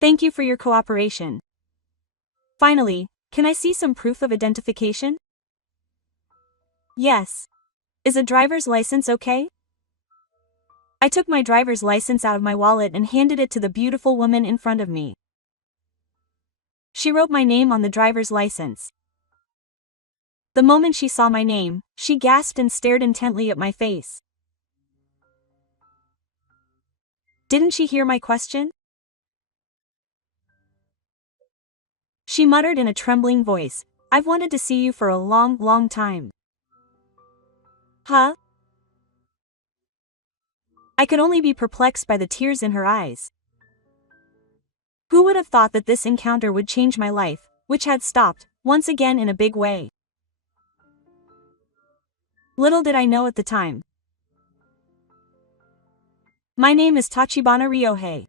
Thank you for your cooperation. Finally, can I see some proof of identification? Yes. Is a driver's license okay? I took my driver's license out of my wallet and handed it to the beautiful woman in front of me. She wrote my name on the driver's license. The moment she saw my name, she gasped and stared intently at my face. Didn't she hear my question? She muttered in a trembling voice, "I've wanted to see you for a long, long time." Huh? I could only be perplexed by the tears in her eyes. Who would have thought that this encounter would change my life, which had stopped, once again in a big way? Little did I know at the time. My name is Tachibana Ryohei.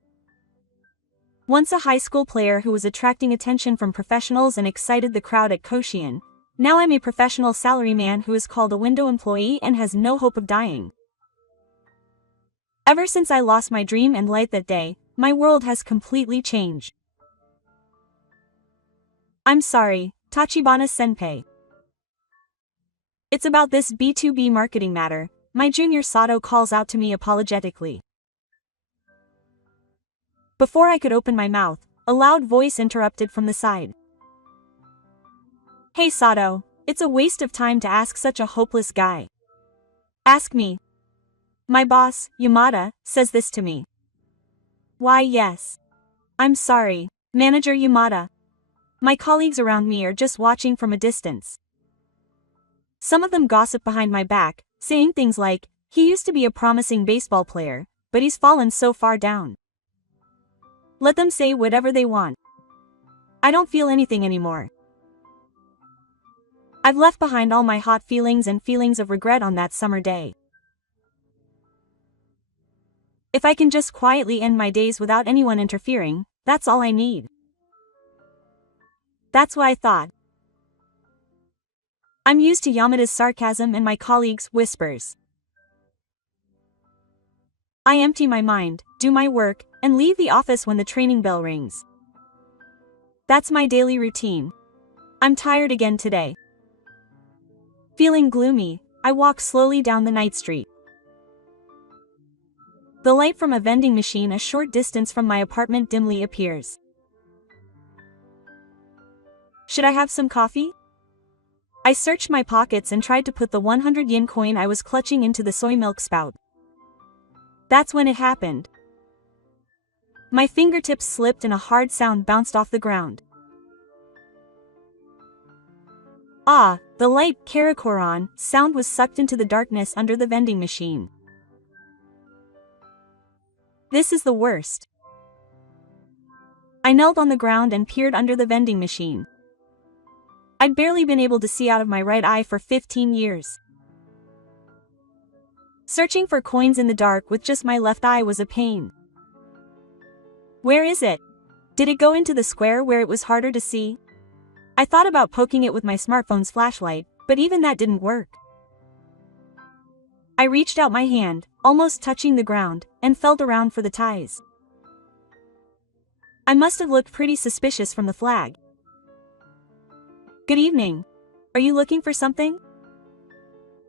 Once a high school player who was attracting attention from professionals and excited the crowd at Koshien, now I'm a professional salaryman who is called a window employee and has no hope of dying. Ever since I lost my dream and light that day, my world has completely changed. I'm sorry, Tachibana Senpai. It's about this B2B marketing matter, my junior Sato calls out to me apologetically. Before I could open my mouth, a loud voice interrupted from the side. Hey Sato, it's a waste of time to ask such a hopeless guy. Ask me. My boss, Yamada, says this to me. Why yes. I'm sorry, Manager Yamada. My colleagues around me are just watching from a distance. Some of them gossip behind my back, saying things like, he used to be a promising baseball player, but he's fallen so far down. Let them say whatever they want. I don't feel anything anymore. I've left behind all my hot feelings and feelings of regret on that summer day. If I can just quietly end my days without anyone interfering, that's all I need. That's what I thought. I'm used to Yamada's sarcasm and my colleagues' whispers. I empty my mind, do my work, and leave the office when the training bell rings. That's my daily routine. I'm tired again today. Feeling gloomy, I walk slowly down the night street. The light from a vending machine a short distance from my apartment dimly appears. Should I have some coffee? I searched my pockets and tried to put the 100 yen coin I was clutching into the soy milk spout. That's when it happened. My fingertips slipped and a hard sound bounced off the ground. Ah, the light karakoran sound was sucked into the darkness under the vending machine. This is the worst. I knelt on the ground and peered under the vending machine. I'd barely been able to see out of my right eye for 15 years. Searching for coins in the dark with just my left eye was a pain. Where is it? Did it go into the square where it was harder to see? I thought about poking it with my smartphone's flashlight, but even that didn't work. I reached out my hand, almost touching the ground, and felt around for the ties. I must have looked pretty suspicious from the flag. Good evening. Are you looking for something?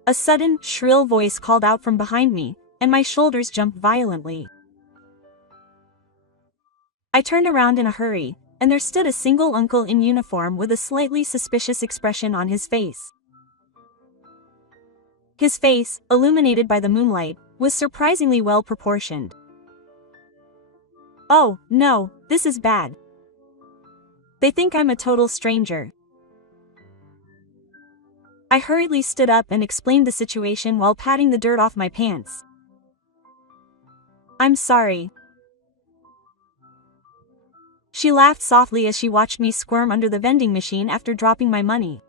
A sudden, shrill voice called out from behind me, and my shoulders jumped violently. I turned around in a hurry, and there stood a single uncle in uniform with a slightly suspicious expression on his face. His face, illuminated by the moonlight, was surprisingly well proportioned. Oh, no, this is bad. They think I'm a total stranger. I hurriedly stood up and explained the situation while patting the dirt off my pants. I'm sorry. She laughed softly as she watched me squirm under the vending machine after dropping my money.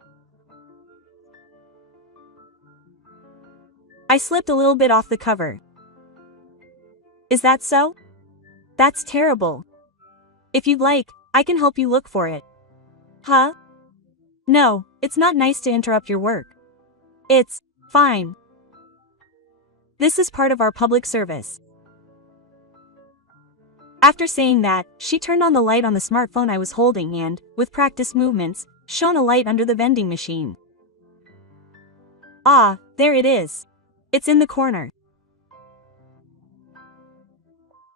I slipped a little bit off the cover. Is that so? That's terrible. If you'd like, I can help you look for it. Huh? No, it's not nice to interrupt your work. It's fine. This is part of our public service. After saying that, she turned on the light on the smartphone I was holding and, with practiced movements, shone a light under the vending machine. Ah, there it is. It's in the corner.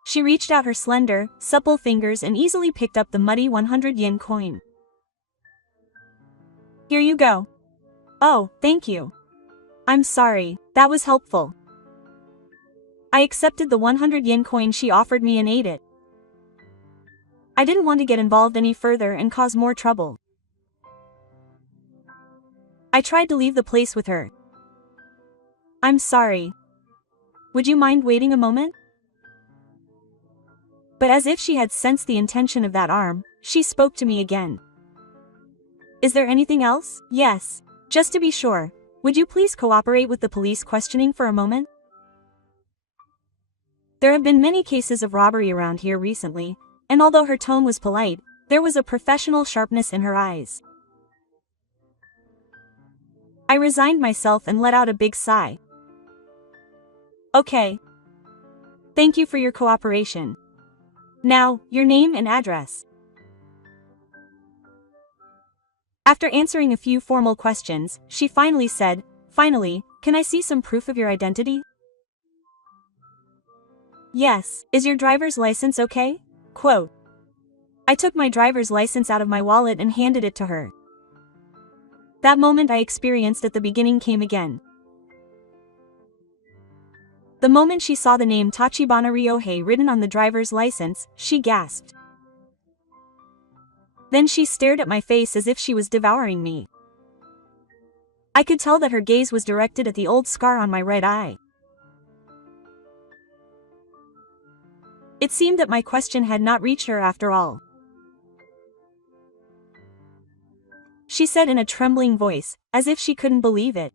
She reached out her slender, supple fingers and easily picked up the muddy 100 yen coin. Here you go. Oh, thank you. I'm sorry, that was helpful. I accepted the 100 yen coin she offered me and ate it. I didn't want to get involved any further and cause more trouble. I tried to leave the place with her. I'm sorry. Would you mind waiting a moment? But as if she had sensed the intention of that arm, she spoke to me again. Is there anything else? Yes. Just to be sure, would you please cooperate with the police questioning for a moment? There have been many cases of robbery around here recently, and although her tone was polite, there was a professional sharpness in her eyes. I resigned myself and let out a big sigh. Okay. Thank you for your cooperation. Now, your name and address. After answering a few formal questions, she finally said, "Finally, can I see some proof of your identity?" Yes. Is your driver's license okay? Quote. I took my driver's license out of my wallet and handed it to her. That moment I experienced at the beginning came again. The moment she saw the name Tachibana Ryohei written on the driver's license, she gasped. Then she stared at my face as if she was devouring me. I could tell that her gaze was directed at the old scar on my right eye. It seemed that my question had not reached her after all. She said in a trembling voice, as if she couldn't believe it.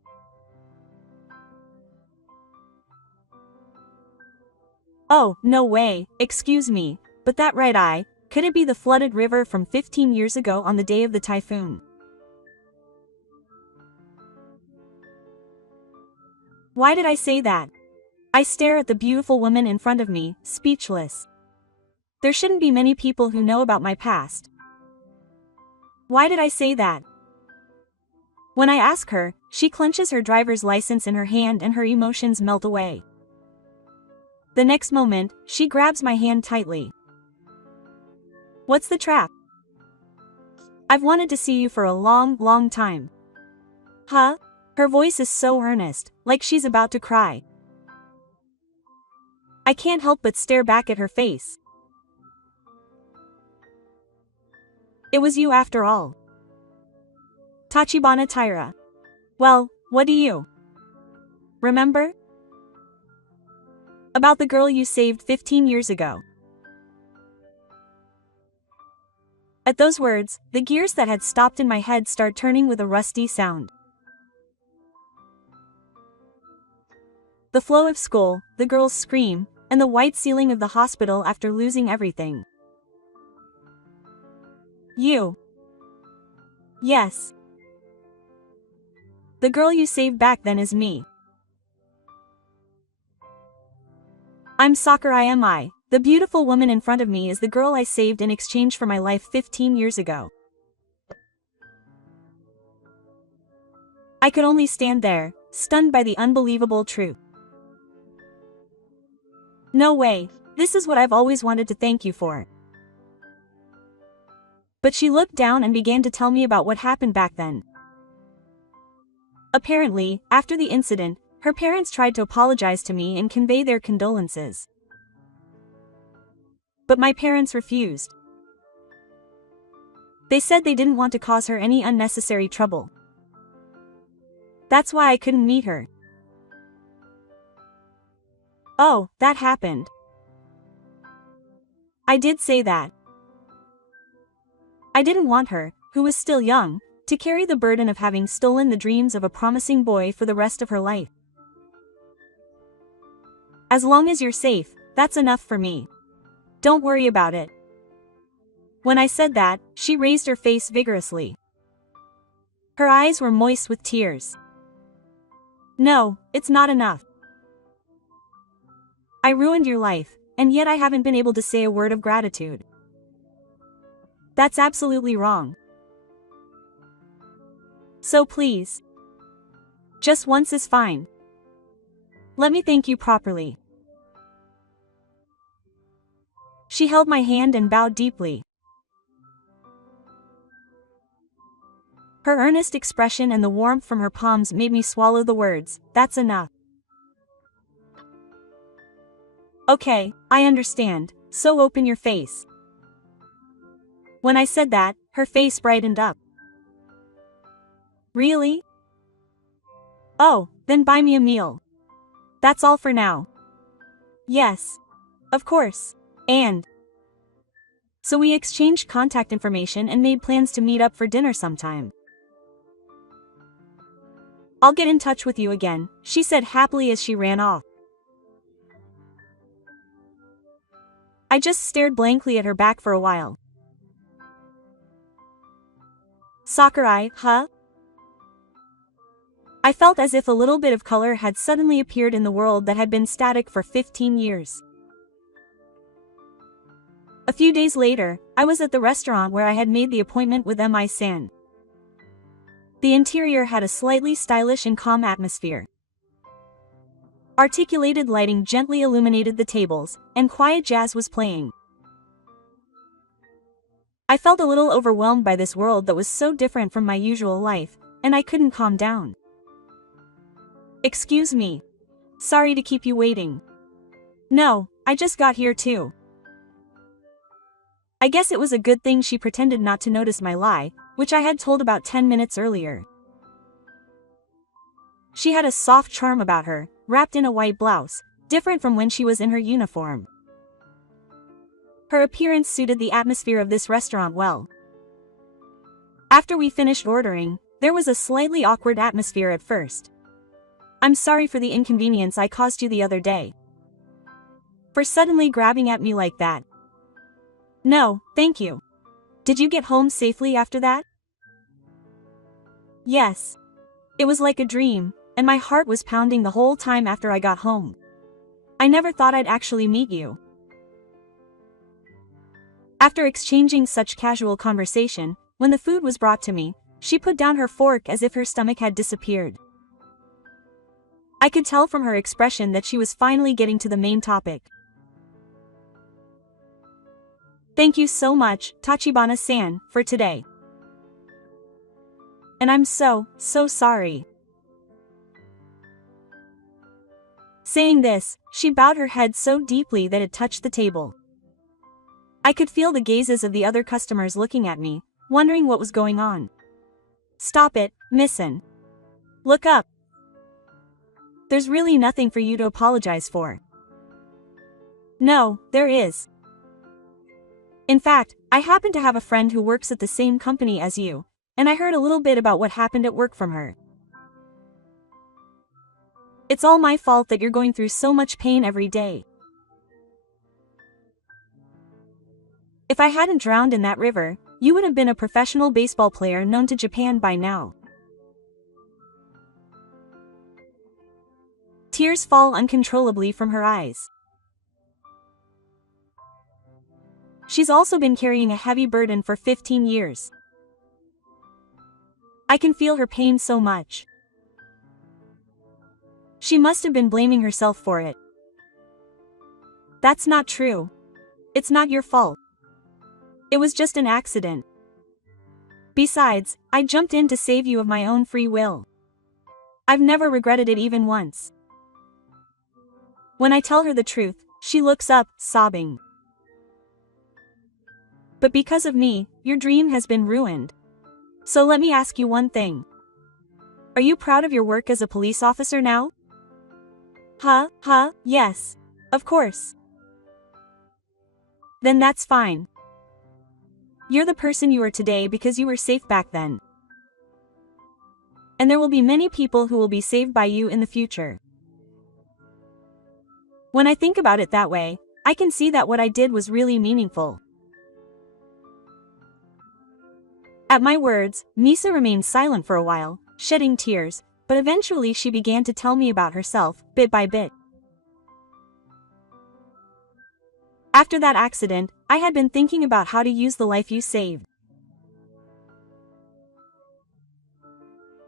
Oh, no way, excuse me, but that right eye, could it be the flooded river from 15 years ago on the day of the typhoon? Why did I say that? I stare at the beautiful woman in front of me, speechless. There shouldn't be many people who know about my past. Why did I say that? When I ask her, she clenches her driver's license in her hand and her emotions melt away. The next moment, she grabs my hand tightly. What's the trap? I've wanted to see you for a long, long time. Huh? Her voice is so earnest, like she's about to cry. I can't help but stare back at her face. It was you after all. Tachibana Taira. Well, what do you remember? About the girl you saved 15 years ago. At those words, the gears that had stopped in my head start turning with a rusty sound. The flow of school, the girl's scream, and the white ceiling of the hospital after losing everything. You. Yes. The girl you saved back then is me. I'm Sakurai Ami. The beautiful woman in front of me is the girl I saved in exchange for my life 15 years ago. I could only stand there, stunned by the unbelievable truth. No way, this is what I've always wanted to thank you for. But she looked down and began to tell me about what happened back then. Apparently, after the incident, her parents tried to apologize to me and convey their condolences. But my parents refused. They said they didn't want to cause her any unnecessary trouble. That's why I couldn't meet her. Oh, that happened. I did say that. I didn't want her, who was still young, to carry the burden of having stolen the dreams of a promising boy for the rest of her life. As long as you're safe, that's enough for me. Don't worry about it. When I said that, she raised her face vigorously. Her eyes were moist with tears. No, it's not enough. I ruined your life, and yet I haven't been able to say a word of gratitude. That's absolutely wrong. So please. Just once is fine. Let me thank you properly. She held my hand and bowed deeply. Her earnest expression and the warmth from her palms made me swallow the words, "That's enough." Okay, I understand, so open your face. When I said that, her face brightened up. Really? Oh, then buy me a meal. That's all for now. Yes. Of course. And so we exchanged contact information and made plans to meet up for dinner sometime. I'll get in touch with you again, she said happily as she ran off. I just stared blankly at her back for a while. Sakurai, huh? I felt as if a little bit of color had suddenly appeared in the world that had been static for 15 years. A few days later, I was at the restaurant where I had made the appointment with Mi-san. The interior had a slightly stylish and calm atmosphere. Articulated lighting gently illuminated the tables, and quiet jazz was playing. I felt a little overwhelmed by this world that was so different from my usual life, and I couldn't calm down. Excuse me. Sorry to keep you waiting. No, I just got here too. I guess it was a good thing she pretended not to notice my lie, which I had told about 10 minutes earlier. She had a soft charm about her, wrapped in a white blouse, different from when she was in her uniform. Her appearance suited the atmosphere of this restaurant well. After we finished ordering, there was a slightly awkward atmosphere at first. I'm sorry for the inconvenience I caused you the other day. For suddenly grabbing at me like that. No, thank you. Did you get home safely after that? Yes. It was like a dream, and my heart was pounding the whole time after I got home. I never thought I'd actually meet you. After exchanging such casual conversation, when the food was brought to me, she put down her fork as if her stomach had disappeared. I could tell from her expression that she was finally getting to the main topic. Thank you so much, Tachibana-san, for today. And I'm so sorry. Saying this, she bowed her head so deeply that it touched the table. I could feel the gazes of the other customers looking at me, wondering what was going on. Stop it, Missin. Look up. There's really nothing for you to apologize for. No, there is. In fact, I happen to have a friend who works at the same company as you, and I heard a little bit about what happened at work from her. It's all my fault that you're going through so much pain every day. If I hadn't drowned in that river, you would have been a professional baseball player known to Japan by now. Tears fall uncontrollably from her eyes. She's also been carrying a heavy burden for 15 years. I can feel her pain so much. She must have been blaming herself for it. That's not true. It's not your fault. It was just an accident. Besides, I jumped in to save you of my own free will. I've never regretted it even once. When I tell her the truth, she looks up, sobbing. But because of me, your dream has been ruined. So let me ask you one thing. Are you proud of your work as a police officer now? Yes. Of course. Then that's fine. You're the person you are today because you were safe back then. And there will be many people who will be saved by you in the future. When I think about it that way, I can see that what I did was really meaningful. At my words, Misa remained silent for a while, shedding tears, but eventually she began to tell me about herself, bit by bit. After that accident, I had been thinking about how to use the life you saved.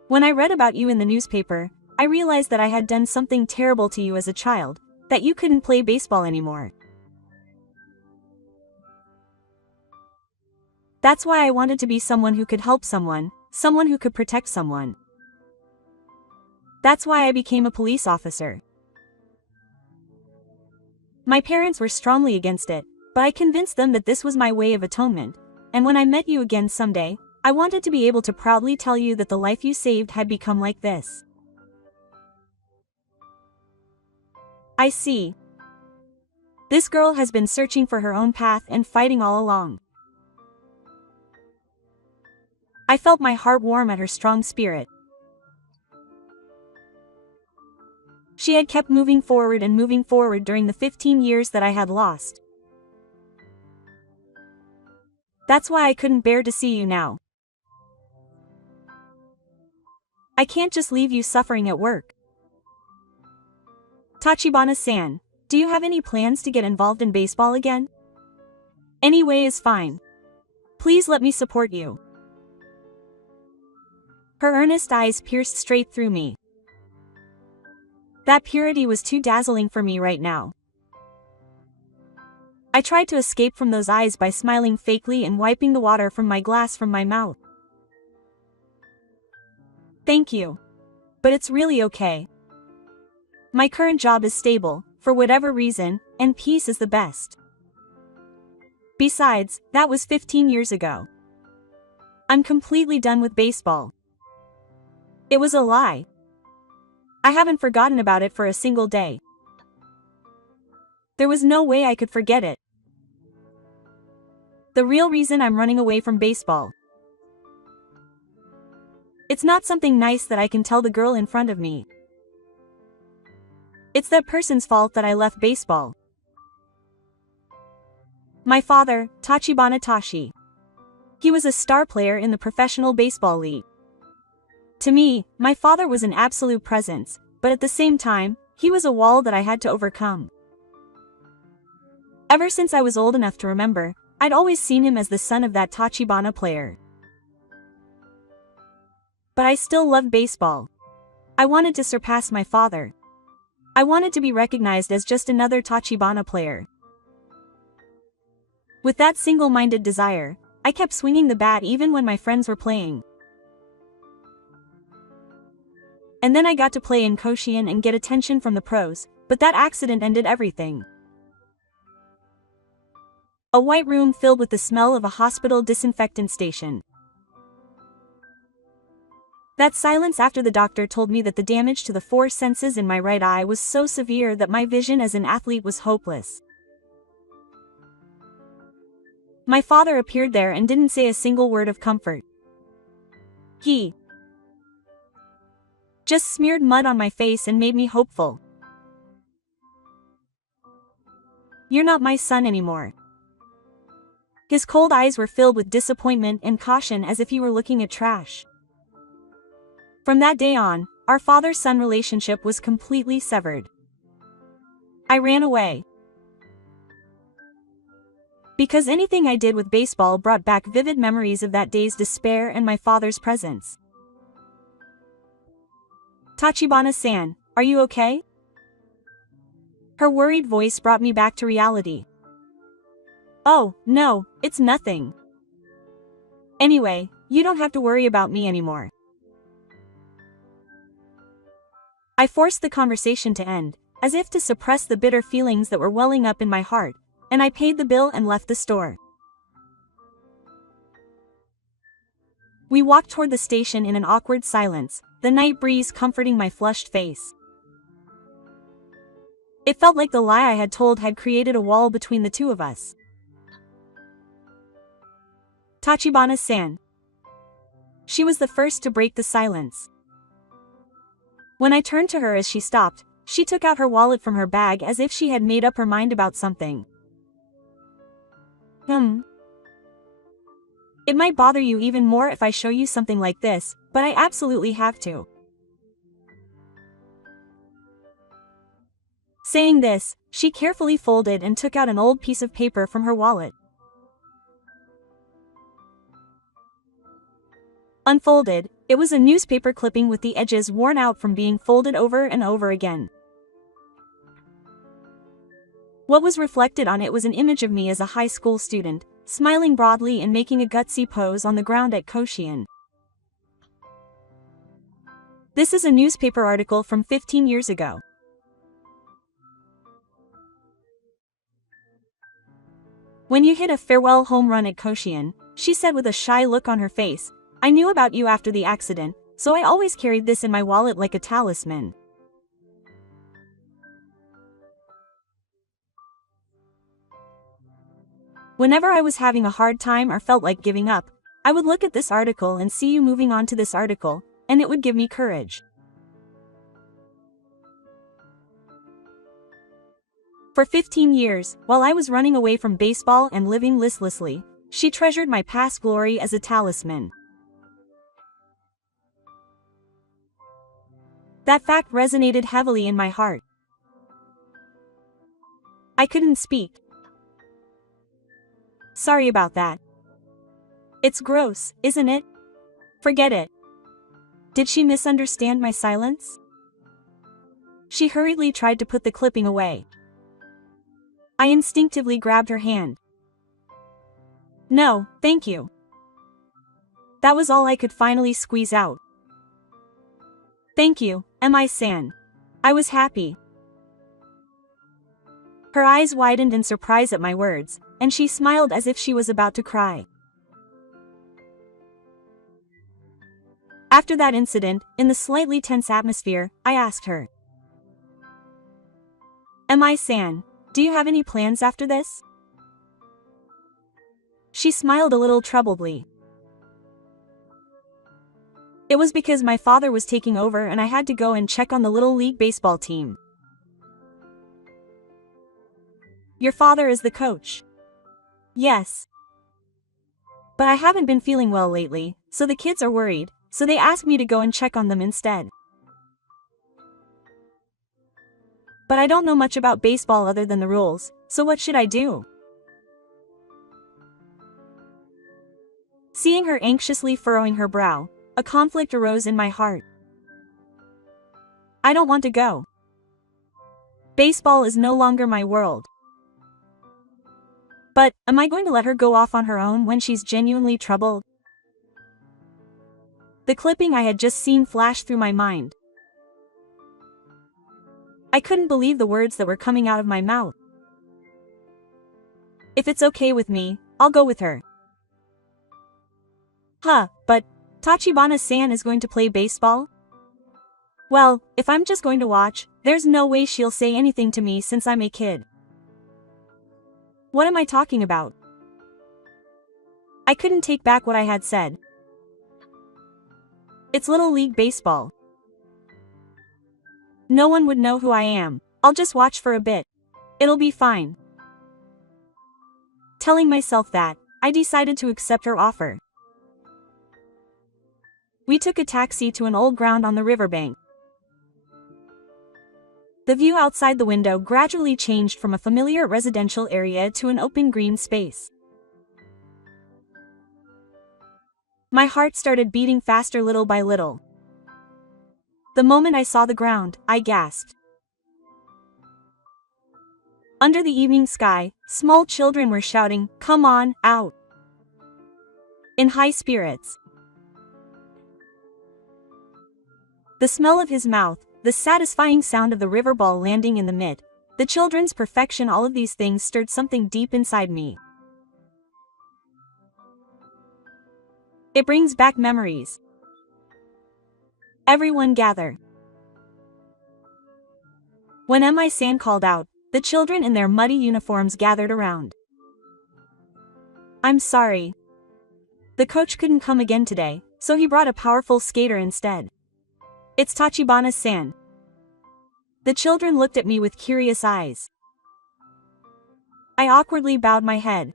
When I read about you in the newspaper, I realized that I had done something terrible to you as a child, that you couldn't play baseball anymore. That's why I wanted to be someone who could help someone who could protect someone. That's why I became a police officer. My parents were strongly against it, but I convinced them that this was my way of atonement, and when I met you again someday, I wanted to be able to proudly tell you that the life you saved had become like this. I see. This girl has been searching for her own path and fighting all along. I felt my heart warm at her strong spirit. She had kept moving forward during the 15 years that I had lost. That's why I couldn't bear to see you now. I can't just leave you suffering at work. Tachibana-san, do you have any plans to get involved in baseball again? Any way is fine. Please let me support you. Her earnest eyes pierced straight through me. That purity was too dazzling for me right now. I tried to escape from those eyes by smiling fakely and wiping the water from my glass from my mouth. Thank you. But it's really okay. My current job is stable, for whatever reason, and peace is the best. Besides, that was 15 years ago. I'm completely done with baseball. It was a lie. I haven't forgotten about it for a single day. There was no way I could forget it. The real reason I'm running away from baseball. It's not something nice that I can tell the girl in front of me. It's that person's fault that I left baseball. My father, Tachibana Tashi. He was a star player in the professional baseball league. To me, my father was an absolute presence, but at the same time, he was a wall that I had to overcome. Ever since I was old enough to remember, I'd always seen him as the son of that Tachibana player. But I still loved baseball. I wanted to surpass my father. I wanted to be recognized as just another Tachibana player. With that single-minded desire, I kept swinging the bat even when my friends were playing. And then I got to play in Koshien and get attention from the pros, but that accident ended everything. A white room filled with the smell of a hospital disinfectant station. That silence after the doctor told me that the damage to the 4 senses in my right eye was so severe that my vision as an athlete was hopeless. My father appeared there and didn't say a single word of comfort. He just smeared mud on my face and made me hopeful. You're not my son anymore. His cold eyes were filled with disappointment and caution as if he were looking at trash. From that day on, our father-son relationship was completely severed. I ran away. Because anything I did with baseball brought back vivid memories of that day's despair and my father's presence. Tachibana-san, are you okay? Her worried voice brought me back to reality. Oh, no, it's nothing. Anyway, you don't have to worry about me anymore. I forced the conversation to end, as if to suppress the bitter feelings that were welling up in my heart, and I paid the bill and left the store. We walked toward the station in an awkward silence, the night breeze comforting my flushed face. It felt like the lie I had told had created a wall between the two of us. Tachibana-san. She was the first to break the silence. When I turned to her as she stopped, she took out her wallet from her bag as if she had made up her mind about something. It might bother you even more if I show you something like this, but I absolutely have to. Saying this, she carefully folded and took out an old piece of paper from her wallet. Unfolded, it was a newspaper clipping with the edges worn out from being folded over and over again. What was reflected on it was an image of me as a high school student, smiling broadly and making a gutsy pose on the ground at Koshian. This is a newspaper article from 15 years ago. When you hit a farewell home run at Koshian, she said with a shy look on her face, I knew about you after the accident, so I always carried this in my wallet like a talisman. Whenever I was having a hard time or felt like giving up, I would look at this article and see you moving on to this article, and it would give me courage. For 15 years, while I was running away from baseball and living listlessly, she treasured my past glory as a talisman. That fact resonated heavily in my heart. I couldn't speak. Sorry about that. It's gross, isn't it? Forget it. Did she misunderstand my silence? She hurriedly tried to put the clipping away. I instinctively grabbed her hand. No, thank you. That was all I could finally squeeze out. Thank you, Mi-san. I was happy. Her eyes widened in surprise at my words, and she smiled as if she was about to cry. After that incident, in the slightly tense atmosphere, I asked her, Mi-san, do you have any plans after this? She smiled a little troubledly. It was because my father was taking over and I had to go and check on the Little League baseball team. Your father is the coach? Yes. But I haven't been feeling well lately, so the kids are worried, so they asked me to go and check on them instead. But I don't know much about baseball other than the rules, so what should I do? Seeing her anxiously furrowing her brow, a conflict arose in my heart. I don't want to go. Baseball is no longer my world. But, am I going to let her go off on her own when she's genuinely troubled? The clipping I had just seen flashed through my mind. I couldn't believe the words that were coming out of my mouth. If it's okay with me, I'll go with her. But Tachibana-san is going to play baseball? Well, if I'm just going to watch, there's no way she'll say anything to me since I'm a kid. What am I talking about? I couldn't take back what I had said. It's Little League baseball. No one would know who I am. I'll just watch for a bit. It'll be fine. Telling myself that, I decided to accept her offer. We took a taxi to an old ground on the riverbank. The view outside the window gradually changed from a familiar residential area to an open green space. My heart started beating faster little by little. The moment I saw the ground, I gasped. Under the evening sky, small children were shouting, "Come on, out!" in high spirits. The smell of his mouth, the satisfying sound of the river ball landing in the mitt, the children's perfection, all of these things stirred something deep inside me. It brings back memories. Everyone gather. When Mi-san called out, the children in their muddy uniforms gathered around. I'm sorry. The coach couldn't come again today, so he brought a powerful skater instead. It's Tachibana-san. The children looked at me with curious eyes. I awkwardly bowed my head.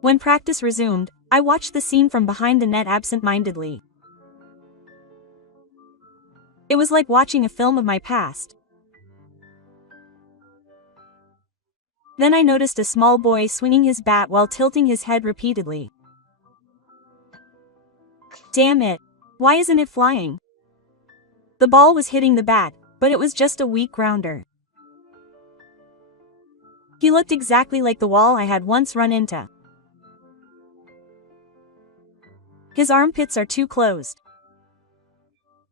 When practice resumed, I watched the scene from behind the net absent-mindedly. It was like watching a film of my past. Then I noticed a small boy swinging his bat while tilting his head repeatedly. Damn it! Why isn't it flying? The ball was hitting the bat, but it was just a weak grounder. He looked exactly like the wall I had once run into. His armpits are too closed.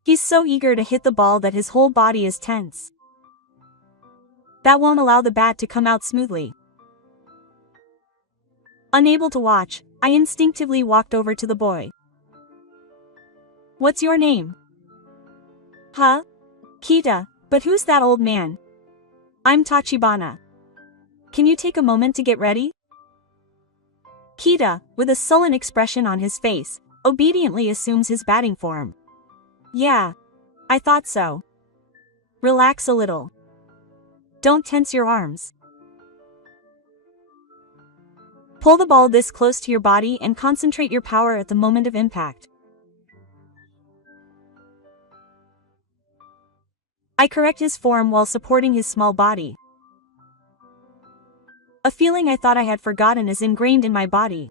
He's so eager to hit the ball that his whole body is tense. That won't allow the bat to come out smoothly. Unable to watch, I instinctively walked over to the boy. What's your name? Huh? Kita, but who's that old man? I'm Tachibana. Can you take a moment to get ready? Kita, with a sullen expression on his face, obediently assumes his batting form. Yeah. I thought so. Relax a little. Don't tense your arms. Pull the ball this close to your body and concentrate your power at the moment of impact. I correct his form while supporting his small body. A feeling I thought I had forgotten is ingrained in my body.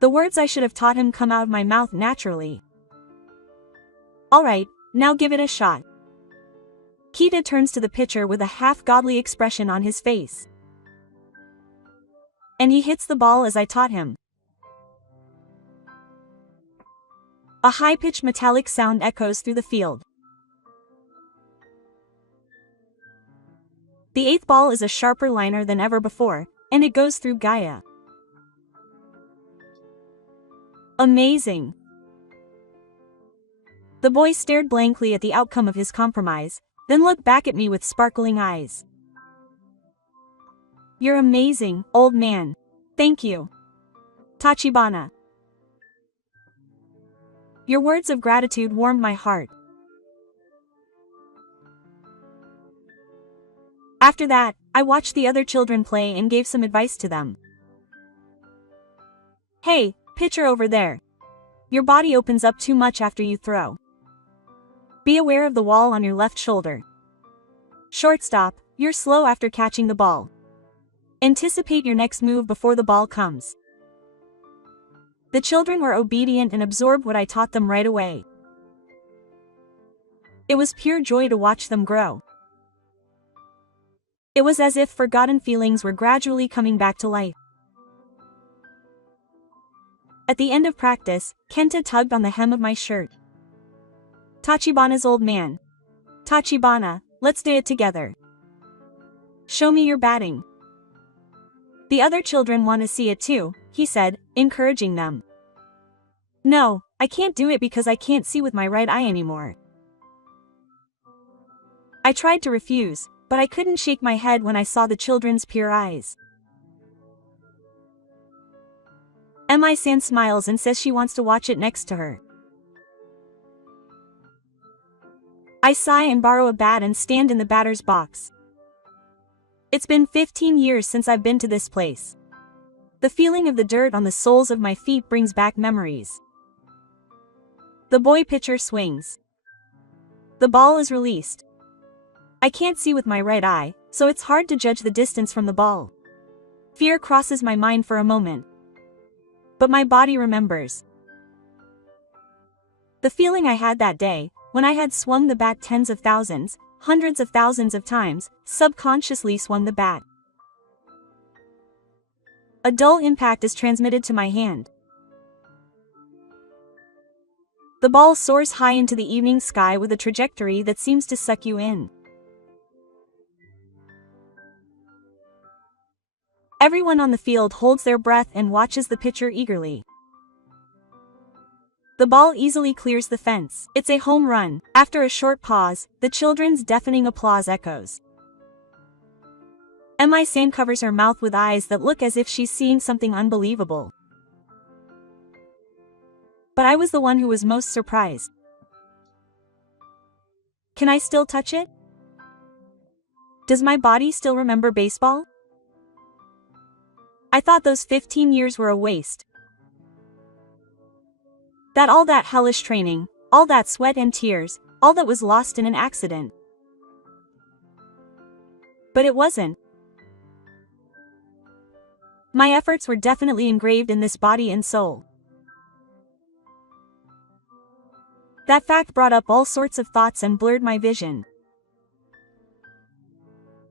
The words I should have taught him come out of my mouth naturally. Alright, now give it a shot. Kita turns to the pitcher with a half-godly expression on his face. And he hits the ball as I taught him. A high-pitched metallic sound echoes through the field. The eighth ball is a sharper liner than ever before, and it goes through Gaia. Amazing! The boy stared blankly at the outcome of his compromise, then looked back at me with sparkling eyes. You're amazing, old man. Thank you. Tachibana. Your words of gratitude warmed my heart. After that, I watched the other children play and gave some advice to them. Hey, pitcher over there. Your body opens up too much after you throw. Be aware of the wall on your left shoulder. Shortstop, you're slow after catching the ball. Anticipate your next move before the ball comes. The children were obedient and absorbed what I taught them right away. It was pure joy to watch them grow. It was as if forgotten feelings were gradually coming back to life. At the end of practice, Kenta tugged on the hem of my shirt. Tachibana's old man. Tachibana, let's do it together. Show me your batting. The other children want to see it too, he said, encouraging them. No, I can't do it because I can't see with my right eye anymore. I tried to refuse, but I couldn't shake my head when I saw the children's pure eyes. Mi-san smiles and says she wants to watch it next to her. I sigh and borrow a bat and stand in the batter's box. It's been 15 years since I've been to this place. The feeling of the dirt on the soles of my feet brings back memories. The boy pitcher swings. The ball is released. I can't see with my right eye, so it's hard to judge the distance from the ball. Fear crosses my mind for a moment. But my body remembers. The feeling I had that day, when I had swung the bat tens of thousands, hundreds of thousands of times, subconsciously swung the bat. A dull impact is transmitted to my hand. The ball soars high into the evening sky with a trajectory that seems to suck you in. Everyone on the field holds their breath and watches the pitcher eagerly. The ball easily clears the fence. It's a home run. After a short pause, the children's deafening applause echoes. Mi-san covers her mouth with eyes that look as if she's seeing something unbelievable. But I was the one who was most surprised. Can I still touch it? Does my body still remember baseball? I thought those 15 years were a waste. That all that hellish training, all that sweat and tears, all that was lost in an accident. But it wasn't. My efforts were definitely engraved in this body and soul. That fact brought up all sorts of thoughts and blurred my vision.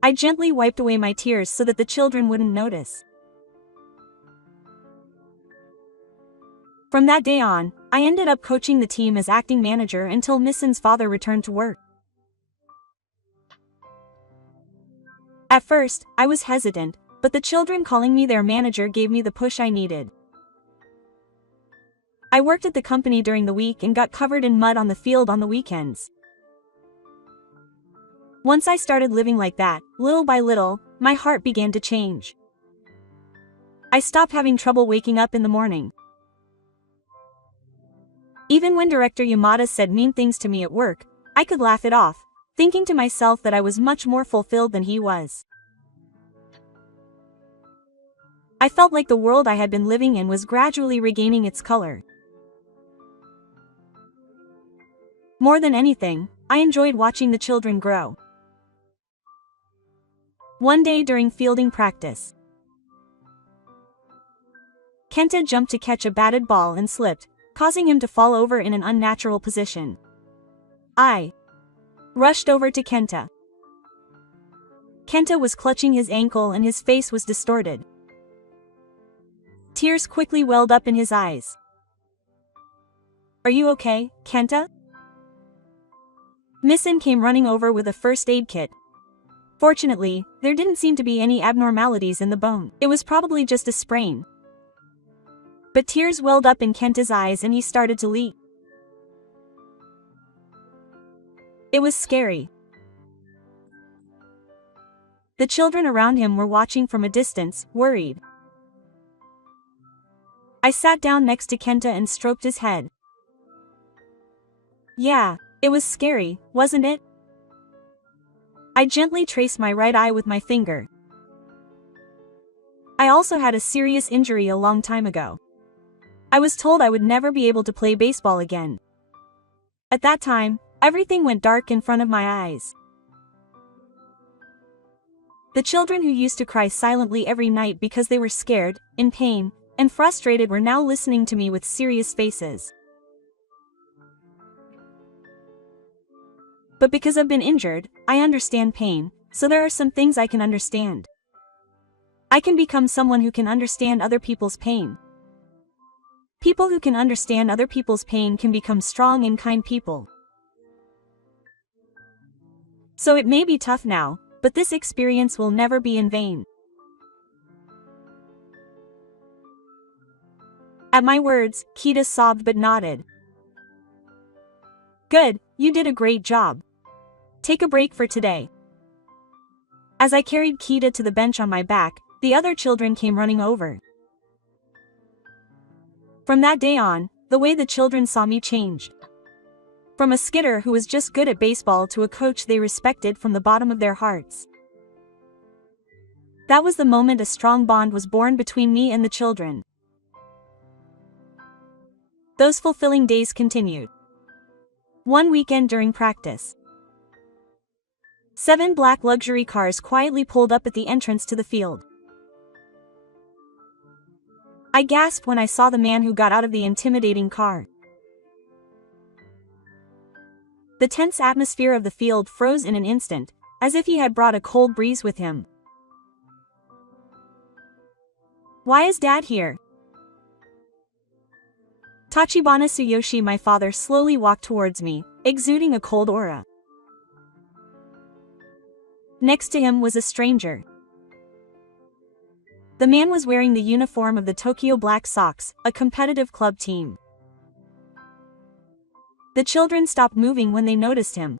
I gently wiped away my tears so that the children wouldn't notice. From that day on, I ended up coaching the team as acting manager until Missin's father returned to work. At first, I was hesitant, but the children calling me their manager gave me the push I needed. I worked at the company during the week and got covered in mud on the field on the weekends. Once I started living like that, little by little, my heart began to change. I stopped having trouble waking up in the morning. Even when Director Yamada said mean things to me at work, I could laugh it off, thinking to myself that I was much more fulfilled than he was. I felt like the world I had been living in was gradually regaining its color. More than anything, I enjoyed watching the children grow. One day during fielding practice, Kenta jumped to catch a batted ball and slipped, causing him to fall over in an unnatural position. I rushed over to Kenta. Kenta was clutching his ankle and his face was distorted. Tears quickly welled up in his eyes. "Are you okay, Kenta?" Missin came running over with a first aid kit. Fortunately, there didn't seem to be any abnormalities in the bone. It was probably just a sprain. But tears welled up in Kenta's eyes and he started to leak. It was scary. The children around him were watching from a distance, worried. I sat down next to Kenta and stroked his head. "Yeah, it was scary, wasn't it?" I gently traced my right eye with my finger. I also had a serious injury a long time ago. I was told I would never be able to play baseball again. At that time, everything went dark in front of my eyes. The children who used to cry silently every night because they were scared, in pain, and frustrated were now listening to me with serious faces. But because I've been injured, I understand pain, so there are some things I can understand. I can become someone who can understand other people's pain. People who can understand other people's pain can become strong and kind people. So it may be tough now, but this experience will never be in vain. At my words, Kita sobbed but nodded. "Good, you did a great job. Take a break for today." As I carried Kita to the bench on my back, the other children came running over. From that day on, the way the children saw me changed. From a skidder who was just good at baseball to a coach they respected from the bottom of their hearts. That was the moment a strong bond was born between me and the children. Those fulfilling days continued. One weekend during practice, 7 black luxury cars quietly pulled up at the entrance to the field. I gasped when I saw the man who got out of the intimidating car. The tense atmosphere of the field froze in an instant, as if he had brought a cold breeze with him. "Why is Dad here?" Tachibana Tsuyoshi, my father, slowly walked towards me, exuding a cold aura. Next to him was a stranger. The man was wearing the uniform of the Tokyo Black Sox, a competitive club team. The children stopped moving when they noticed him.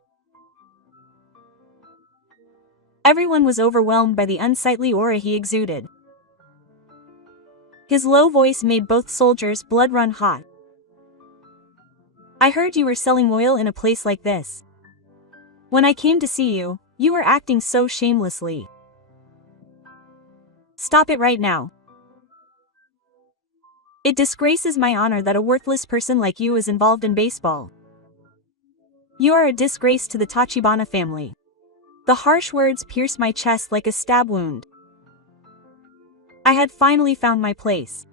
Everyone was overwhelmed by the unsightly aura he exuded. His low voice made both soldiers' blood run hot. "I heard you were selling oil in a place like this. When I came to see you, you were acting so shamelessly. Stop it right now. It disgraces my honor that a worthless person like you is involved in baseball. You are a disgrace to the Tachibana family." The harsh words pierced my chest like a stab wound. I had finally found my place.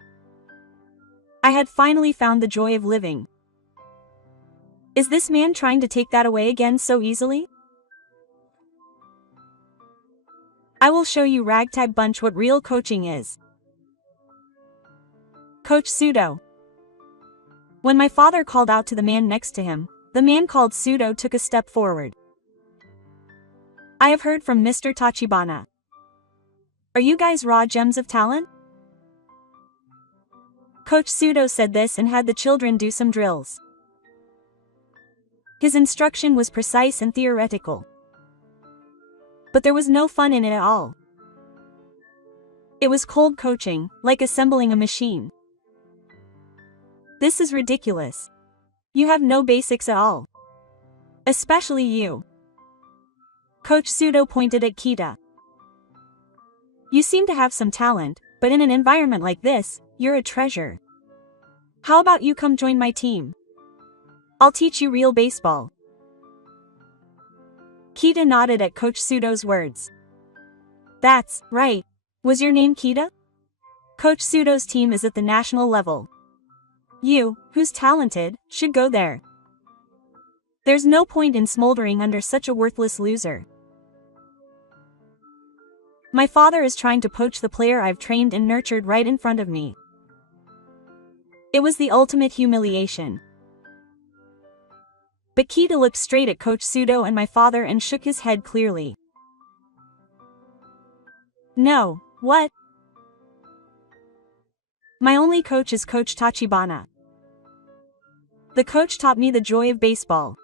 I had finally found the joy of living. Is this man trying to take that away again so easily? I will show you ragtag bunch what real coaching is. Coach Pseudo. When my father called out to the man next to him, the man called Pseudo took a step forward. I have heard from Mr. Tachibana. Are you guys raw gems of talent? Coach Pseudo said this and had the children do some drills. His instruction was precise and theoretical. But there was no fun in it at all. It was cold coaching, like assembling a machine. This is ridiculous. You have no basics at all. Especially you. Coach Pseudo pointed at Kita. You seem to have some talent, but in an environment like this, you're a treasure. How about you come join my team? I'll teach you real baseball. Kita nodded at Coach Pseudo's words. That's right. Was your name Kita? Coach Pseudo's team is at the national level. You, who's talented, should go there. There's no point in smoldering under such a worthless loser. My father is trying to poach the player I've trained and nurtured right in front of me. It was the ultimate humiliation. But Kita looked straight at Coach Pseudo and my father and shook his head clearly. No, what? My only coach is Coach Tachibana. The coach taught me the joy of baseball.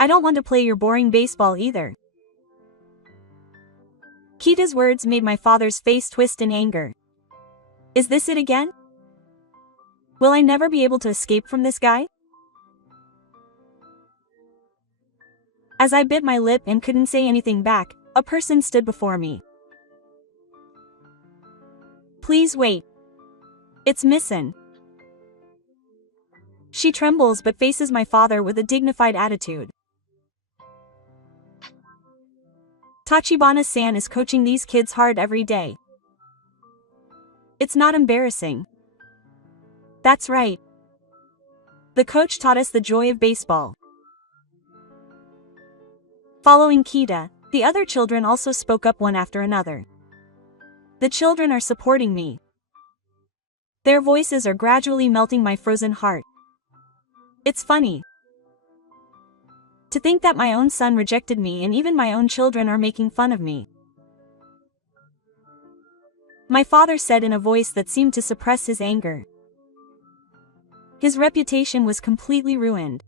I don't want to play your boring baseball either. Kita's words made my father's face twist in anger. Is this it again? Will I never be able to escape from this guy? As I bit my lip and couldn't say anything back, a person stood before me. Please wait. It's Missin. She trembles but faces my father with a dignified attitude. Tachibana-san is coaching these kids hard every day. It's not embarrassing. That's right. The coach taught us the joy of baseball. Following Kita, the other children also spoke up one after another. The children are supporting me. Their voices are gradually melting my frozen heart. It's funny to think that my own son rejected me and even my own children are making fun of me. My father said in a voice that seemed to suppress his anger. His reputation was completely ruined.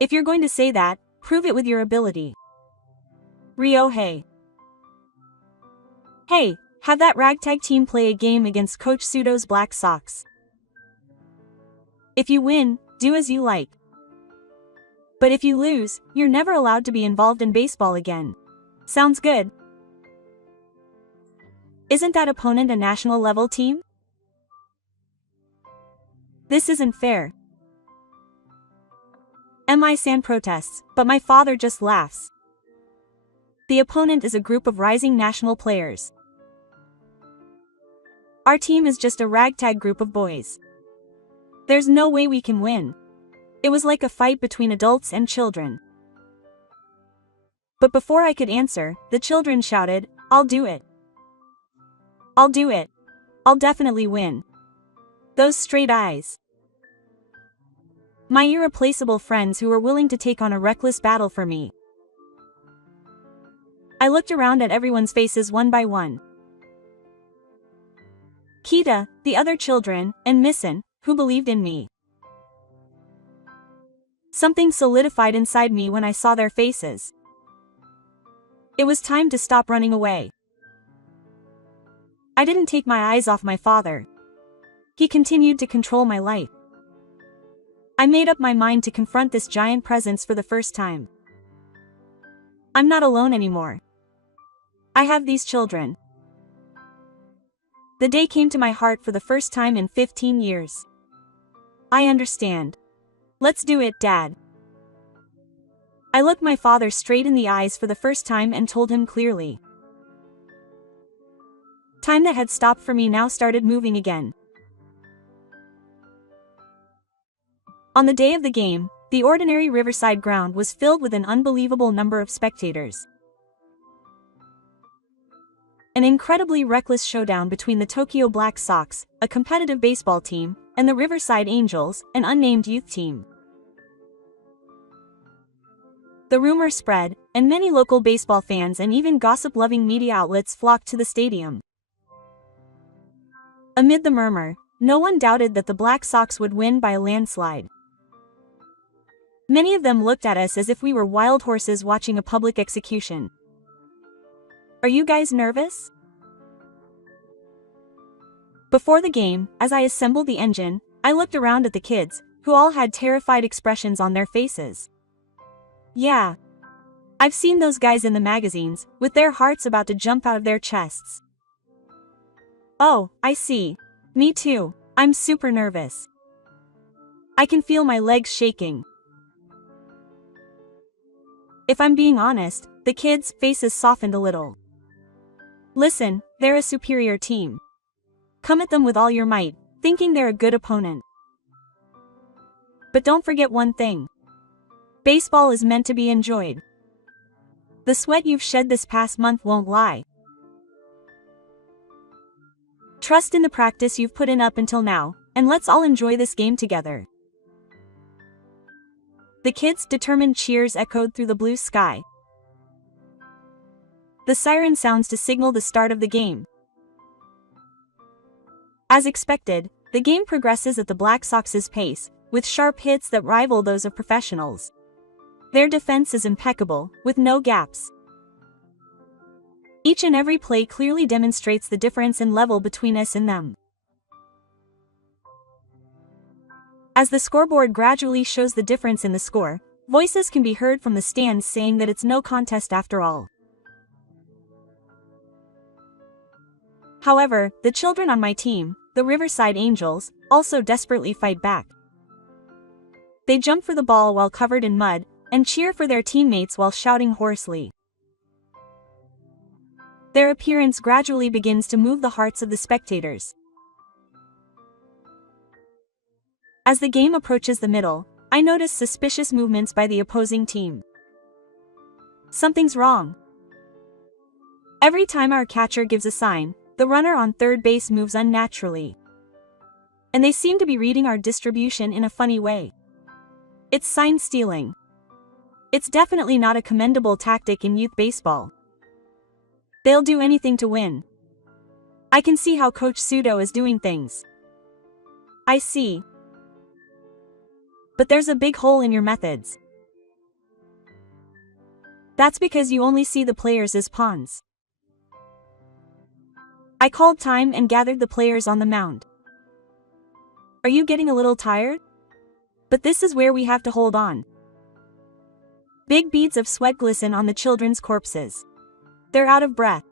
If you're going to say that, prove it with your ability. Ryohei. Hey, have that ragtag team play a game against Coach Pseudo's Black Sox. If you win, do as you like. But if you lose, you're never allowed to be involved in baseball again. Sounds good. Isn't that opponent a national level team? This isn't fair. Mi-san protests, but my father just laughs. The opponent is a group of rising national players. Our team is just a ragtag group of boys. There's no way we can win. It was like a fight between adults and children. But before I could answer, the children shouted, I'll do it. I'll do it. I'll definitely win. Those straight eyes. My irreplaceable friends who were willing to take on a reckless battle for me. I looked around at everyone's faces one by one. Kita, the other children, and Missin, who believed in me. Something solidified inside me when I saw their faces. It was time to stop running away. I didn't take my eyes off my father. He continued to control my life. I made up my mind to confront this giant presence for the first time. I'm not alone anymore. I have these children. The day came to my heart for the first time in 15 years. I understand. Let's do it, Dad. I looked my father straight in the eyes for the first time and told him clearly. Time that had stopped for me now started moving again. On the day of the game, the ordinary riverside ground was filled with an unbelievable number of spectators. An incredibly reckless showdown between the Tokyo Black Sox, a competitive baseball team, and the Riverside Angels, an unnamed youth team. The rumor spread, and many local baseball fans and even gossip-loving media outlets flocked to the stadium. Amid the murmur, no one doubted that the Black Sox would win by a landslide. Many of them looked at us as if we were wild horses watching a public execution. Are you guys nervous? Before the game, as I assembled the engine, I looked around at the kids, who all had terrified expressions on their faces. Yeah. I've seen those guys in the magazines, with their hearts about to jump out of their chests. Oh, I see. Me too. I'm super nervous. I can feel my legs shaking. If I'm being honest, the kids' faces softened a little. Listen, they're a superior team. Come at them with all your might, thinking they're a good opponent. But don't forget one thing. Baseball is meant to be enjoyed. The sweat you've shed this past month won't lie. Trust in the practice you've put in up until now, and let's all enjoy this game together. The kids' determined cheers echoed through the blue sky. The siren sounds to signal the start of the game. As expected, the game progresses at the Black Sox's pace, with sharp hits that rival those of professionals. Their defense is impeccable, with no gaps. Each and every play clearly demonstrates the difference in level between us and them. As the scoreboard gradually shows the difference in the score, voices can be heard from the stands saying that it's no contest after all. However, the children on my team, the Riverside Angels, also desperately fight back. They jump for the ball while covered in mud, and cheer for their teammates while shouting hoarsely. Their appearance gradually begins to move the hearts of the spectators. As the game approaches the middle, I notice suspicious movements by the opposing team. Something's wrong. Every time our catcher gives a sign, the runner on third base moves unnaturally. And they seem to be reading our distribution in a funny way. It's sign stealing. It's definitely not a commendable tactic in youth baseball. They'll do anything to win. I can see how Coach Sudo is doing things. I see. But there's a big hole in your methods. That's because you only see the players as pawns. I called time and gathered the players on the mound. Are you getting a little tired? But this is where we have to hold on. Big beads of sweat glisten on the children's corpses. They're out of breath.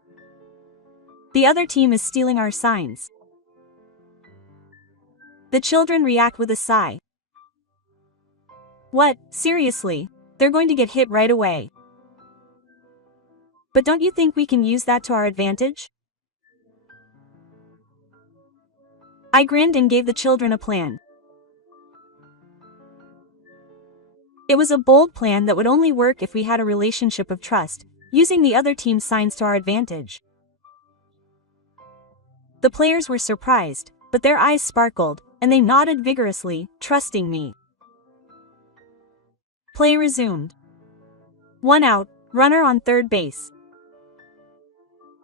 The other team is stealing our signs. The children react with a sigh. What, seriously? They're going to get hit right away. But don't you think we can use that to our advantage? I grinned and gave the children a plan. It was a bold plan that would only work if we had a relationship of trust, using the other team's signs to our advantage. The players were surprised, but their eyes sparkled, and they nodded vigorously, trusting me. Play resumed. 1 out, runner on third base.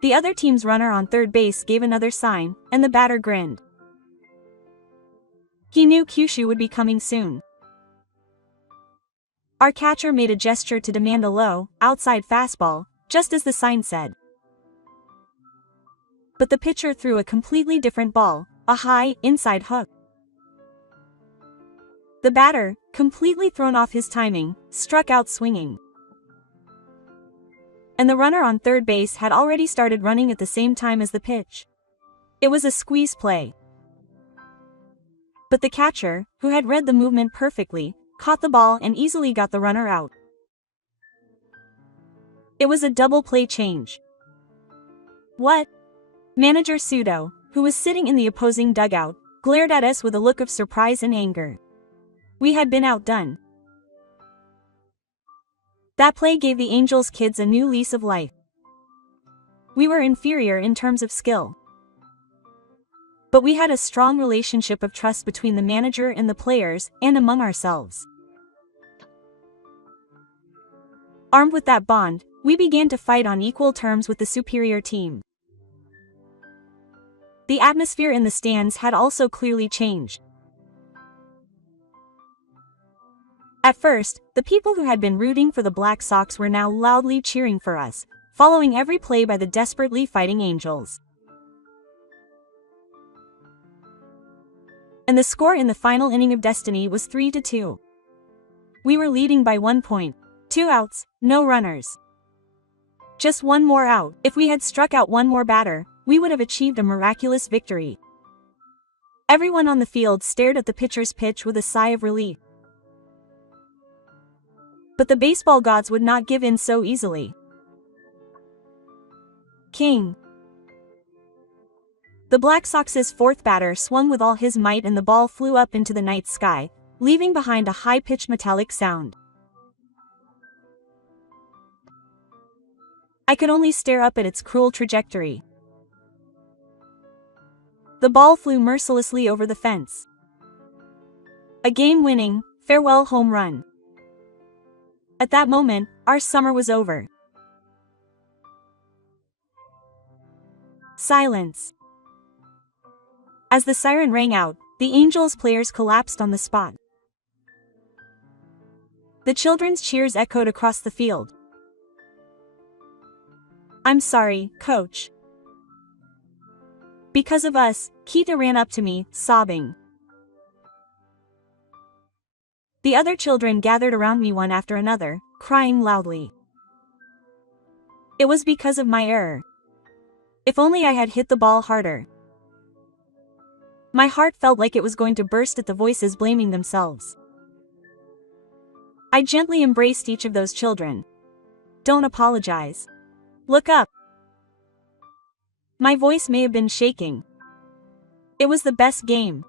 The other team's runner on third base gave another sign, and the batter grinned. He knew Kyushu would be coming soon. Our catcher made a gesture to demand a low, outside fastball, just as the sign said. But the pitcher threw a completely different ball, a high, inside hook. The batter, completely thrown off his timing, struck out swinging. And the runner on third base had already started running at the same time as the pitch. It was a squeeze play. But the catcher, who had read the movement perfectly, caught the ball and easily got the runner out. It was a double play change. What? Manager Sudo, who was sitting in the opposing dugout, glared at us with a look of surprise and anger. We had been outdone. That play gave the Angels kids a new lease of life. We were inferior in terms of skill. But we had a strong relationship of trust between the manager and the players, and among ourselves. Armed with that bond, we began to fight on equal terms with the superior team. The atmosphere in the stands had also clearly changed. At first, the people who had been rooting for the Black Sox were now loudly cheering for us, following every play by the desperately fighting Angels. And the score in the final inning of destiny was 3-2. We were leading by 1 point, 2 outs, no runners. Just one more out. If we had struck out one more batter, we would have achieved a miraculous victory. Everyone on the field stared at the pitcher's pitch with a sigh of relief. But the baseball gods would not give in so easily. King. The Black Sox's fourth batter swung with all his might and the ball flew up into the night sky, leaving behind a high-pitched metallic sound. I could only stare up at its cruel trajectory. The ball flew mercilessly over the fence. A game-winning, farewell home run. At that moment, our summer was over. Silence. As the siren rang out, the Angels players collapsed on the spot. The children's cheers echoed across the field. "I'm sorry, Coach." Because of us, Kita ran up to me, sobbing. The other children gathered around me one after another, crying loudly. It was because of my error. If only I had hit the ball harder. My heart felt like it was going to burst at the voices blaming themselves. I gently embraced each of those children. Don't apologize. Look up. My voice may have been shaking. It was the best game.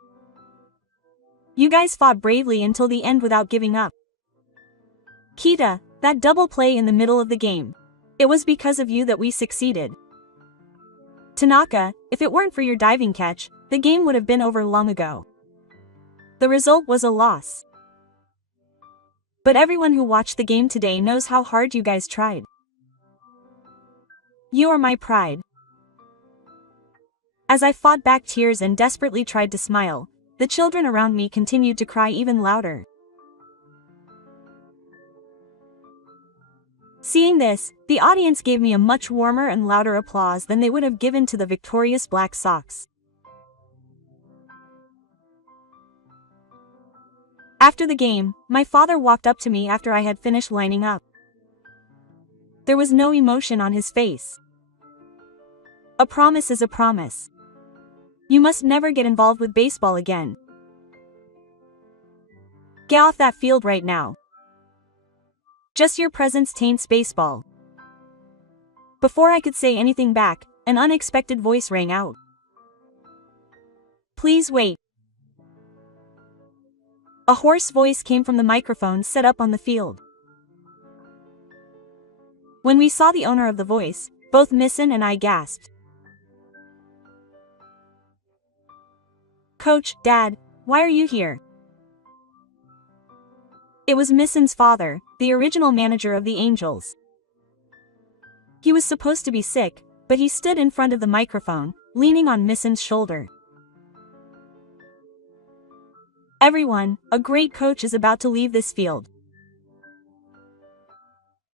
You guys fought bravely until the end without giving up. Kita, that double play in the middle of the game. It was because of you that we succeeded. Tanaka, if it weren't for your diving catch, the game would have been over long ago. The result was a loss. But everyone who watched the game today knows how hard you guys tried. You are my pride. As I fought back tears and desperately tried to smile, the children around me continued to cry even louder. Seeing this, the audience gave me a much warmer and louder applause than they would have given to the victorious Black Sox. After the game, my father walked up to me after I had finished lining up. There was no emotion on his face. A promise is a promise. You must never get involved with baseball again. Get off that field right now. Just your presence taints baseball. Before I could say anything back, an unexpected voice rang out. Please wait. A hoarse voice came from the microphone set up on the field. When we saw the owner of the voice, both Misson and I gasped. Coach, Dad, why are you here? It was Misson's father, the original manager of the Angels. He was supposed to be sick, but he stood in front of the microphone, leaning on Misson's shoulder. Everyone, a great coach is about to leave this field.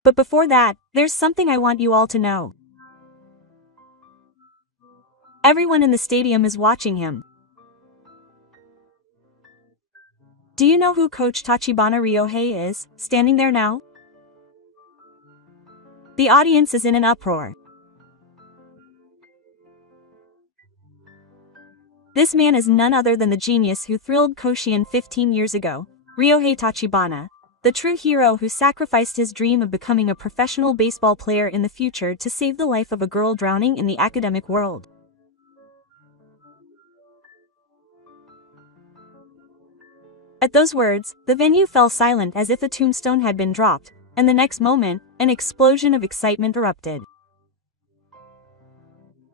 But before that, there's something I want you all to know. Everyone in the stadium is watching him. Do you know who Coach Tachibana Ryohei is, standing there now? The audience is in an uproar. This man is none other than the genius who thrilled Koshien 15 years ago, Ryohei Tachibana, the true hero who sacrificed his dream of becoming a professional baseball player in the future to save the life of a girl drowning in the academic world. At those words, the venue fell silent as if a tombstone had been dropped, and the next moment, an explosion of excitement erupted.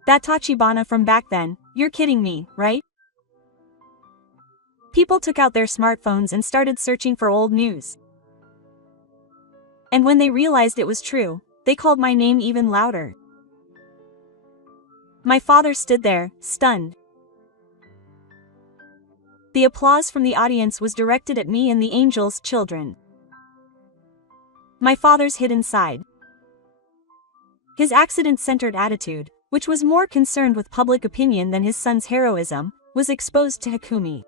That Tachibana from back then, you're kidding me, right? People took out their smartphones and started searching for old news. And when they realized it was true, they called my name even louder. My father stood there, stunned. The applause from the audience was directed at me and the angel's children. My father's hidden side. His accident-centered attitude, which was more concerned with public opinion than his son's heroism, was exposed to Hakumi.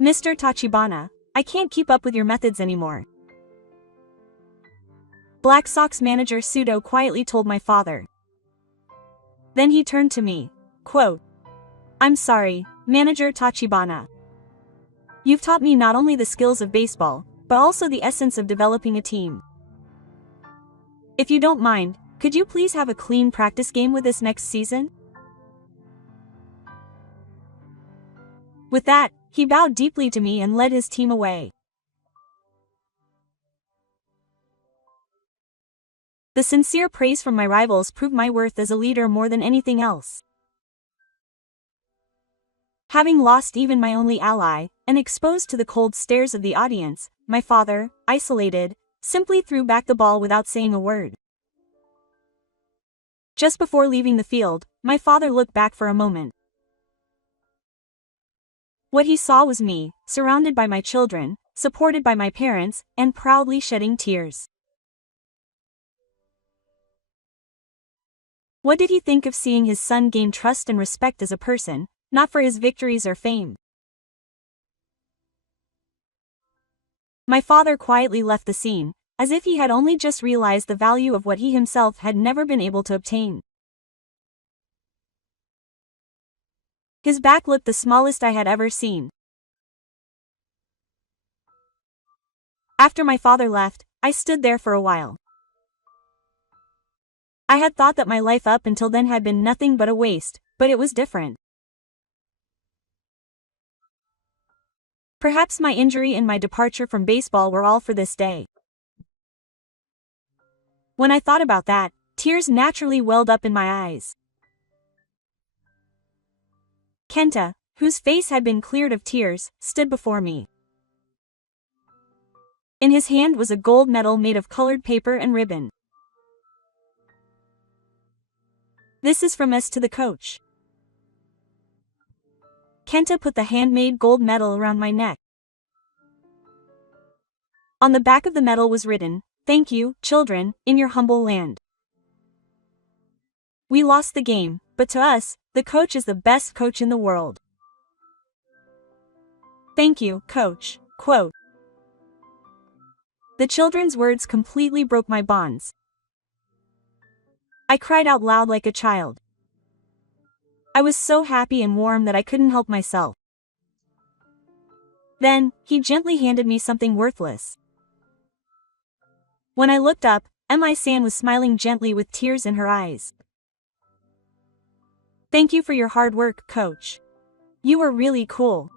Mr. Tachibana, I can't keep up with your methods anymore. Black Sox manager Sudo quietly told my father. Then he turned to me. Quote, I'm sorry, Manager Tachibana. You've taught me not only the skills of baseball, but also the essence of developing a team. If you don't mind, could you please have a clean practice game with us next season? With that, he bowed deeply to me and led his team away. The sincere praise from my rivals proved my worth as a leader more than anything else. Having lost even my only ally, and exposed to the cold stares of the audience, my father, isolated, simply threw back the ball without saying a word. Just before leaving the field, my father looked back for a moment. What he saw was me, surrounded by my children, supported by my parents, and proudly shedding tears. What did he think of seeing his son gain trust and respect as a person, not for his victories or fame? My father quietly left the scene, as if he had only just realized the value of what he himself had never been able to obtain. His back looked the smallest I had ever seen. After my father left, I stood there for a while. I had thought that my life up until then had been nothing but a waste, but it was different. Perhaps my injury and my departure from baseball were all for this day. When I thought about that, tears naturally welled up in my eyes. Kenta, whose face had been cleared of tears, stood before me. In his hand was a gold medal made of colored paper and ribbon. This is from us to the coach. Kenta put the handmade gold medal around my neck. On the back of the medal was written, "Thank you, children, in your humble land." We lost the game, but to us, the coach is the best coach in the world. Thank you, coach. Quote. The children's words completely broke my bonds. I cried out loud like a child. I was so happy and warm that I couldn't help myself. Then, he gently handed me something worthless. When I looked up, Mi-san was smiling gently with tears in her eyes. Thank you for your hard work, coach. You were really cool.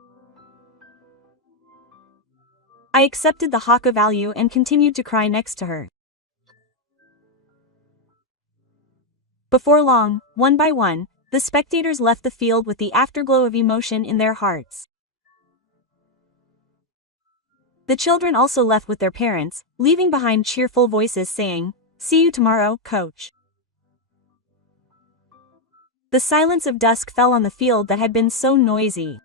I accepted the haka value and continued to cry next to her. Before long, one by one, the spectators left the field with the afterglow of emotion in their hearts. The children also left with their parents, leaving behind cheerful voices saying, "See you tomorrow, coach." The silence of dusk fell on the field that had been so noisy.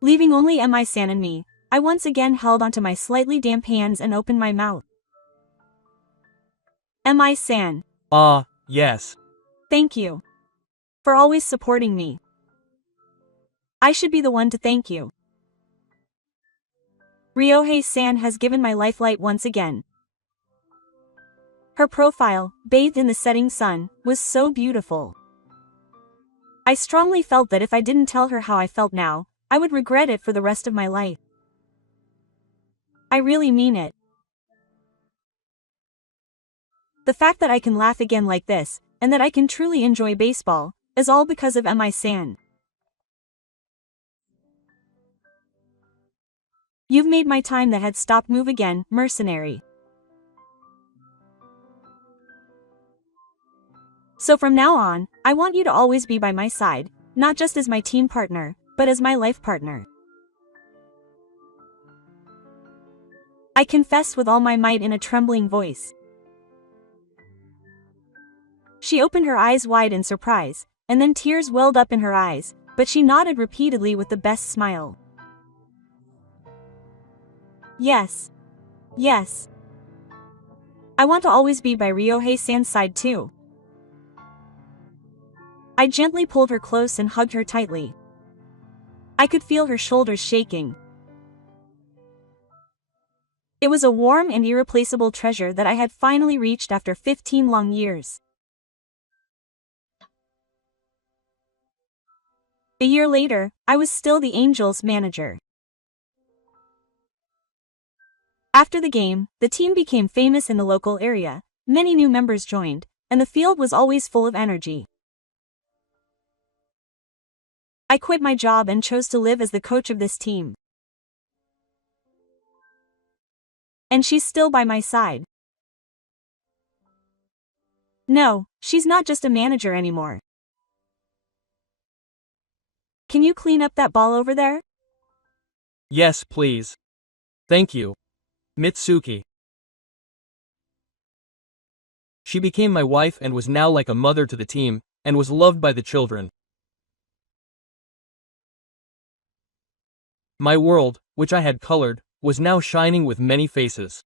Leaving only Mi-san and me, I once again held onto my slightly damp hands and opened my mouth. Mi-san. Yes. Thank you. For always supporting me. I should be the one to thank you. Ryohei-san has given my life light once again. Her profile, bathed in the setting sun, was so beautiful. I strongly felt that if I didn't tell her how I felt now, I would regret it for the rest of my life. I really mean it. The fact that I can laugh again like this, and that I can truly enjoy baseball, is all because of Mi-san. You've made my time that had stopped move again, mercenary. So from now on, I want you to always be by my side, not just as my team partner, but as my life partner. I confessed with all my might in a trembling voice. She opened her eyes wide in surprise, and then tears welled up in her eyes, but she nodded repeatedly with the best smile. Yes. Yes. I want to always be by Ryohei-san's side too. I gently pulled her close and hugged her tightly. I could feel her shoulders shaking. It was a warm and irreplaceable treasure that I had finally reached after 15 long years. A year later, I was still the Angels' manager. After the game, the team became famous in the local area, many new members joined, and the field was always full of energy. I quit my job and chose to live as the coach of this team. And she's still by my side. No, she's not just a manager anymore. Can you clean up that ball over there? Yes, please. Thank you, Mitsuki. She became my wife and was now like a mother to the team, and was loved by the children. My world, which I had colored, was now shining with many faces.